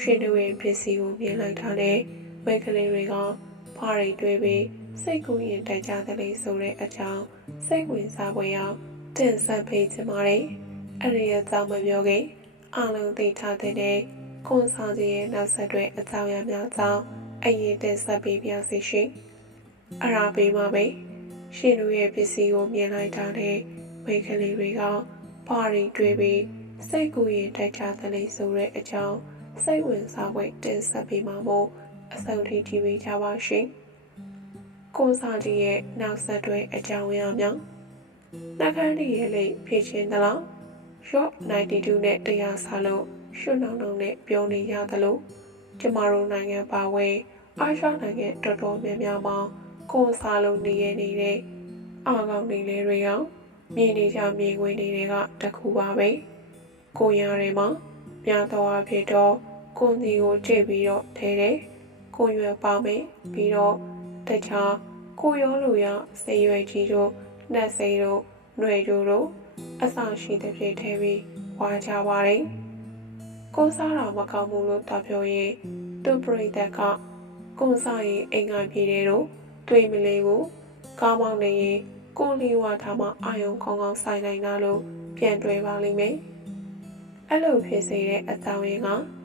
ရှင်တွေပစ္စည်းကိုမြင်လိုက်တာနဲ့ဝဲကလေးတွေကဖားရီတွေးပြီးစိတ်ကူးရင်တိုက်ကြတယ်လေဆိုတဲ့အကြောင်းစိတ်ဝင်စားဖွယ်ရောက်တင်ဆက်ပေးချင်ပါတယ်။အဲ့ဒီအကြောင်းမပြောခင်အလုံးသိထားတဲ့ကွန်ဆောင်ကြီးရဲ့နောက်ဆက်တွဲအကြောင်းအရာများကြောင့်အရင်တင်ဆက်ပေးပြစီရှင်။အရာပေးမှာပဲရှင်တို့ရဲ့ပစ္စည်းကိုမြင်လိုက်တာနဲ့ဝဲကလေးတွေကဖားရီတွေးပြီးစိတ်ကူးရင်တိုက်ကြတယ်လေဆိုတဲ့အကြောင်း စိတ်ဝင်စားဖွယ်တင်ဆက်ပေးမှာမို့အစုံထိကြည့်ပေးကြပါရှင်။ကိုစားတီရဲ့နောက်ဆက်တွဲအကြောင်းအရာများနှက်ခမ်းတီရဲ့လိဖြစ်ချင်းတလား short 92နဲ့တရားစားလို့ရှုနှောင်းနှောင်းနဲ့ပြောနေရသလိုကျမတို့နိုင်ငံပါဝင်အာရှနိုင်ငံတော်တော်များများမှာကိုစားလို့နေရနေတဲ့အာကောင်နေလေးတွေရောမြင်နေကြမြင်ဝင်နေတဲ့ကတခုပါပဲကိုရရဲမှာများတော့အဖြစ်တော့ ကိုစီကိုကြည့်ပြီးတော့ထဲတယ်ကိုရွယ်ပါမယ်ပြီးတော့တခြားကိုရောလူရစေရွယ်ကြီးတို့နှက်စိတို့ຫນွေတို့တို့အဆောင်ရှိတဲ့ဖြစ်ထဲပြီးဝါကြပါတယ်ကိုစားတော်မကောင်းဘူးလို့တာပြောရင်သူ့ပရိသတ်ကကိုစားရင်အိမ်ငါပြေတယ်လို့တွေးမလေးဘူးကောင်းမောင်းနေရင်ကိုလီဝါထားမှအာယုံကောင်းကောင်းဆိုင်နိုင်တာလို့ပြန်တွေးပါလိမ့်မယ်အဲ့လိုဖြစ်စေတဲ့အကြောင်းရင်းက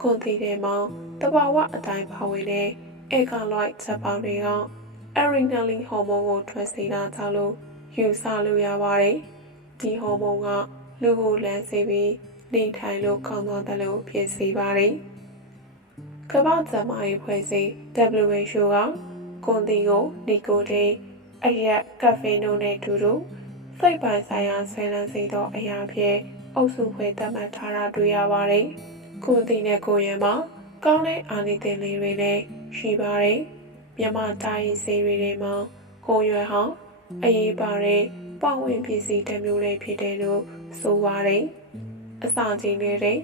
ကွန်တီထဲမှာတဘာဝအတိုင်းပါဝင်တဲ့အေကာလိုက်ဇက်ပေါင်းတွေက adrenaline hormone ကိုထွက်စေတာကြောင့်လို့ယူဆလို့ရပါတယ်။ဒီဟော်မုန်းကလူကိုလန်းစေပြီးနေထိုင်လို့ကောင်းသွားတယ်လို့ဖြစ်စေပါတယ်။ကမ္ဘာ့ကျန်းမာရေးဖွဲ့စည်း WHO ကကွန်တီကိုနီကိုတိန်အရက်ကက်ဖေနိုနဲ့တူတူစိတ်ပိုင်းဆိုင်ရာဆွဲလန်းစေသောအရာဖြင့်အုပ်စုဖွဲ့သတ်မှတ်ထားတာတွေ့ရပါတယ်။ ကွန်တီနဲ့ကိုရံမှာကောင်းတဲ့အာနိသင်လေးတွေလည်းရှိပါတယ်။မြမတိုင်းစေးတွေမှာကိုရွယ်ဟောင်းအရေးပါတဲ့ပတ်ဝန်းပစ္စည်းတစ်မျိုးလေးဖြစ်တယ်လို့ဆိုပါတယ်။အစာကြီးလေးတဲ့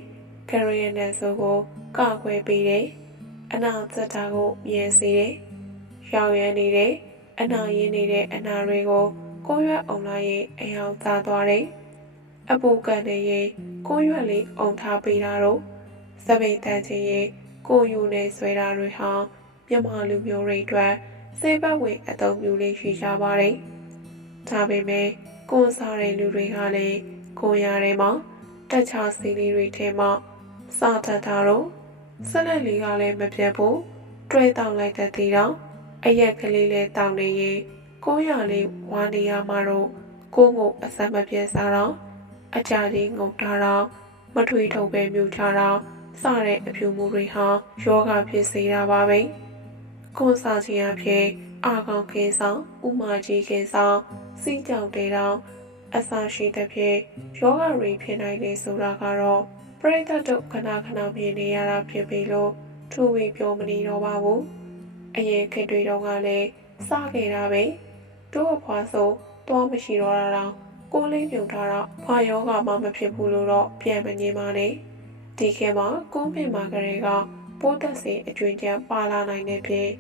ကရီယန်နဲ့ဆိုကိုကခွဲပေးတယ်။အနာစက်တာကိုမြင်စေတယ်။ရောင်ရမ်းနေတဲ့အနာရင်းနေတဲ့အနာတွေကိုကိုရွက်အောင်လာရင်အယောင်သားသွားတယ်။အပူကန်နေရင်ကိုရွက်လေးအုံထားပေးတာတော့ စပိတ်တန်ချင်းရင်ကိုယူနေဆွဲတာတွေဟာမြန်မာလူမျိုးတွေအတွက်စေဘတ်ဝင်အသုံးပြုလေးရှိကြပါတယ်။ဒါပေမဲ့ကိုယ်စားတဲ့လူတွေကလည်းကိုရထဲမှာတခြားစီလေးတွေထဲမှာစာတတ်တာတော့ဆက်လက်လေးကလည်းမပြတ်ဘူးတွဲတောင်းလိုက်တဲ့တီတော့အရက်ကလေးလေးတောင်းနေရင်ကိုရလေးဝါနေရမှာတော့ကိုကိုအဆက်မပြတ်စားတော့အကြကြီးငုံထားတော့မထွေထုတ်ပဲမြူချတော့ စတဲ့အဖြူမှုတွေဟာယောဂဖြစ်စေတာပါပဲကိုယ်စားခြင်းအဖြစ်အာကောင်ကင်းဆောင်ဥမာကြီးကင်းဆောင်စီးကြောင်တဲတောင်အစာရှိတဲ့ဖြင့်ယောဂတွေဖြစ်နိုင်တယ်ဆိုတာကတော့ပရိသတ်တို့ခဏခဏမြင်နေရတာဖြစ်ပြီလို့ထူဝီပြောမနေတော့ပါဘူးအရင်ခေတ်တွေတော့ကလည်းစခဲ့တာပဲတို့အဖွာဆိုတော့မရှိတော့တာတော့ကိုလေးပြုံထားတော့ဘာယောဂမှမဖြစ်ဘူးလို့တော့ပြန်မငြင်းပါနဲ့ ဒီခေတ်မှာကုန်းပင်မာကလေးကပိုးသက်စီအကျွင်းကျန်ပါလာနိုင်တဲ့ဖြင့်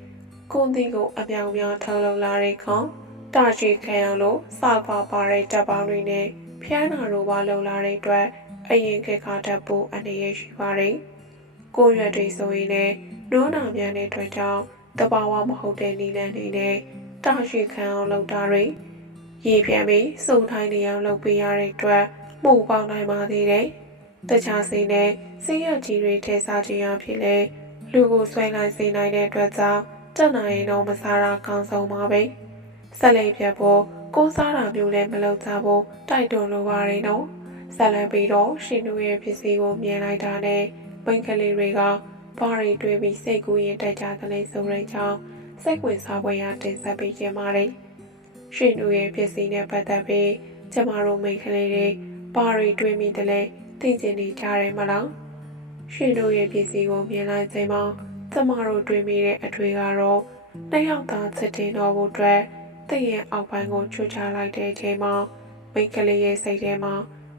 ကွန်တီကိုအပြောင်ပြောင်ထောက်လုံလာတဲ့ခေါင်းတာရှိခံရလို့စာပါပါတဲ့တပ်ပေါင်းတွေနဲ့ဖျန်းနာတို့ပါလုံလာတဲ့အတွက်အရင်ခေတ်ကတတ်ဖို့အနေရရှိပါတယ်။ကိုရွက်တွေဆိုရင်လည်းနိုးနာမြန်တဲ့အတွက်ကြောင့်တဘာဝမဟုတ်တဲ့နီလန်တွေနဲ့တာရှိခံအောင်လုပ်တာတွေရေပြန်ပြီးစုံထိုင်းနေအောင်လုပ်ပေးရတဲ့အတွက်မှုပေါင်းနိုင်ပါသေးတယ်။ တခြားစိနဲ့စိရကြီးတွေထဲစားခြင်းအဖြစ်လဲလူကိုဆွဲလိုက်စေနိုင်တဲ့အတွက်ကြောင့်တက်နိုင်ရင်တော့မစားတာကောင်းဆုံးပါပဲဆက်လက်ပြတ်ဖို့ကိုးစားတာမျိုးလည်းမလုပ်ကြဖို့တိုက်တွန်းလိုပါတယ်နော်ဆက်လက်ပြီးတော့ရှင်တို့ရဲ့ဖြစ်စီကိုမြင်လိုက်တာနဲ့မိန်းကလေးတွေကဘာတွေတွေးပြီးစိတ်ကူးရင်တက်ကြသလဲဆိုတဲ့ကြောင့်စိတ်ဝင်စားဖွယ်ရာတင်ဆက်ပေးခြင်းပါတယ်ရှင်တို့ရဲ့ဖြစ်စီနဲ့ပတ်သက်ပြီးကျမတို့မိန်းကလေးတွေဘာတွေတွေးမိတယ်လဲ သိချင်နေကြတယ်မလားရှင်တို့ရဲ့ဖြစ်စီကိုမြင်လိုက်ချိန်မှာကျမတို့တွေ့မိတဲ့အထွေကတော့နှစ်ယောက်သားချစ်တင်တော်ဖို့အတွက်တည့်ရဲ့အောက်ပိုင်းကိုချွတ်ချလိုက်တဲ့အချိန်မှာမိန်းကလေးရဲ့စိတ်ထဲမှာ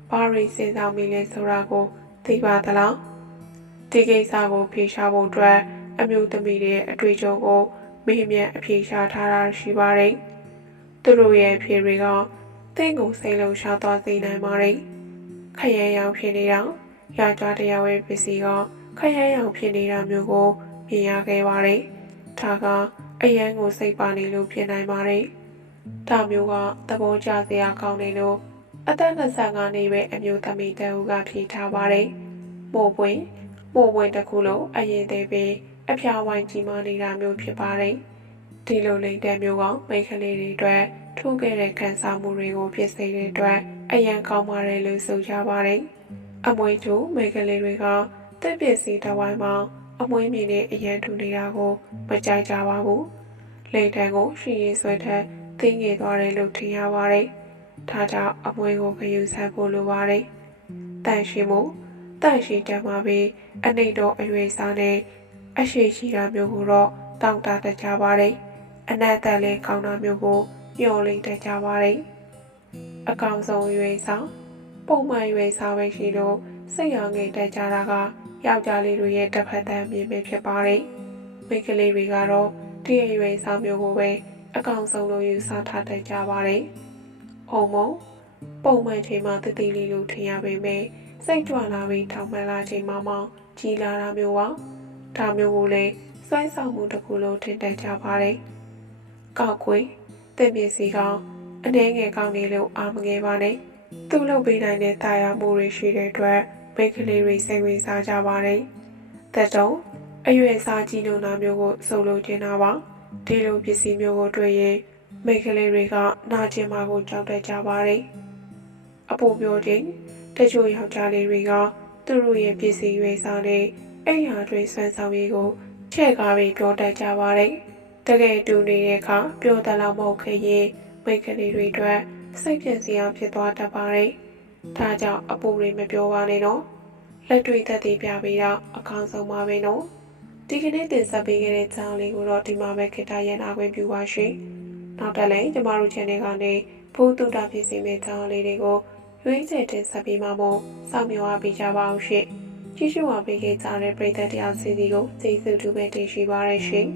ဘာရီစဉ်းစားမိလဲဆိုတာကိုသိပါသလားဒီကိစ္စကိုဖြေရှားဖို့အတွက်အမျိုးသမီးတွေရဲ့အတွေ့အကြုံကိုမေးမြန်းအဖြေရှာထားတာရှိပါတယ်သူတို့ရဲ့အဖြေတွေကတင့်ကိုစိတ်လုံးရှားသွားစေနိုင်ပါတယ် ခရမ်းရောင်ဖြစ်နေတာယောက်ျားတစ်ယောက်ရဲ့ပစ္စည်းကခရမ်းရောင်ဖြစ်နေတာမျိုးကိုမြင်ရခဲ့ပါတယ်ဒါကအရန်ကိုစိတ်ပါနေလို့ဖြစ်နိုင်ပါတယ်ဒါမျိုးကသဘောကျစရာကောင်းနေလို့အသက်25နှစ်ပဲအမျိုးသမီးတအူကဖြေထားပါတယ်မို့ပွင့်မို့ပွင့်တစ်ခုလုံးအရင်သေးပြီးအဖျားဝိုင်းကြီးမားနေတာမျိုးဖြစ်ပါတယ်ဒီလိုလိမ့်တဲ့မျိုးကမိန်းကလေးတွေအတွက်ထိုးခဲ့တဲ့ခံစားမှုတွေကိုဖြစ်စေတဲ့အတွက် အရန်ကောင်းပါတယ်လို့ဆိုကြပါတယ်အမွေတူမိန်းကလေးတွေကတက်ပစ္စည်းတစ်ဝိုင်းမှာအမွေမြင်နဲ့အရန်ထူနေတာကိုမကြိုက်ကြပါဘူးလိမ့်တန်ကိုရှည်ရည်ဆွဲထက်သိငယ်သွားတယ်လို့ထင်ရပါတယ်ဒါကြောင့်အမွေကိုခယူဆဖို့လိုပါတယ်တန်ရှိမှုတန်ရှိတတ်မှာပြီးအနှိတ်တော်အရွယ်စားနဲ့အရှိရှိတာမျိုးကိုတော့တောင့်တတတ်ကြပါတယ်အနက်တက်လေးကောင်းတာမျိုးကိုညှော်လိမ့်တတ်ကြပါတယ် အကောင်ဆုံးရွေးစားပုံမှန်ရွေးစားပဲရှိလို့စိတ်ရောငယ်တက်ကြတာကယောက်ျားလေးတွေရဲ့တစ်ဖက်တမ်းမြင်ပဲဖြစ်ပါတယ်မိန်းကလေးတွေကတော့ဒီအရွယ်စားမျိုးကိုပဲအကောင်ဆုံးလို့ယူဆထားတတ်ကြပါတယ်အုံမုံပုံမှန်ချိန်မှာတတိလေးလို့ထင်ရပေမဲ့စိတ်ကြွလာပြီးထောင်မှန်လာချိန်မှမှကြီးလာတာမျိုးပါဒါမျိုးကိုလည်းစွဲဆောင်မှုတစ်ခုလို့ထင်တတ်ကြပါတယ်ကောက်ခွေတဲ့မျက်စိကောင် အနှဲငယ်ကောင်းနေလို့အာမငယ်ပါနဲ့သူ့လုပ်ပေးနိုင်တဲ့တာယာမှုတွေရှိတဲ့အတွက်မိန်းကလေးတွေစိတ်ဝင်စားကြပါတယ်သက်တုံးအရွယ်စားကြီးလုံနာမျိုးကိုစုပ်လို့ကျင်တာပါဒီလိုပစ္စည်းမျိုးကိုတွေ့ရင်မိန်းကလေးတွေကနာကျင်မှာကိုကြောက်တတ်ကြပါတယ်အပူပြောခြင်းတချို့ယောက်ျားလေးတွေကသူတို့ရဲ့ပစ္စည်းရွေးစားတဲ့အိမ်ဟာတွေဆွမ်းဆောင်ရေးကိုချဲ့ကားပြီးပြောတတ်ကြပါတယ်တကယ်တူနေတဲ့အခါပြောတတ်လောက်မဟုတ်ခဲ့ရင် မိန်းကလေးတွေအတွက်စိတ်ပြည့်စရာဖြစ်သွားတတ်ပါတယ်ဒါကြောင့်အပူတွေမပြောပါနဲ့နော်လက်တွေသက်သေပြပေးတော့အကောင်းဆုံးပါပဲနော်ဒီကနေ့တင်ဆက်ပေးခဲ့တဲ့ကြောင်းလေးကိုတော့ဒီမှာပဲခေတ္တရန်နာခွင့်ပြုပါရှင်နောက်တက်လည်းကျမတို့ channel ကနေဘုသူတာဖြစ်စီမဲ့ကြောင်းလေးတွေကိုရွေးချယ်တင်ဆက်ပေးမှာမို့စောင့်မျှော်အားပေးကြပါအောင်ရှင်ကြည့်ရှုပါပေးခဲ့ကြတဲ့ပရိသတ်တရားစီစီကိုကျေးဇူးတူပဲတင်ရှိပါရရှင်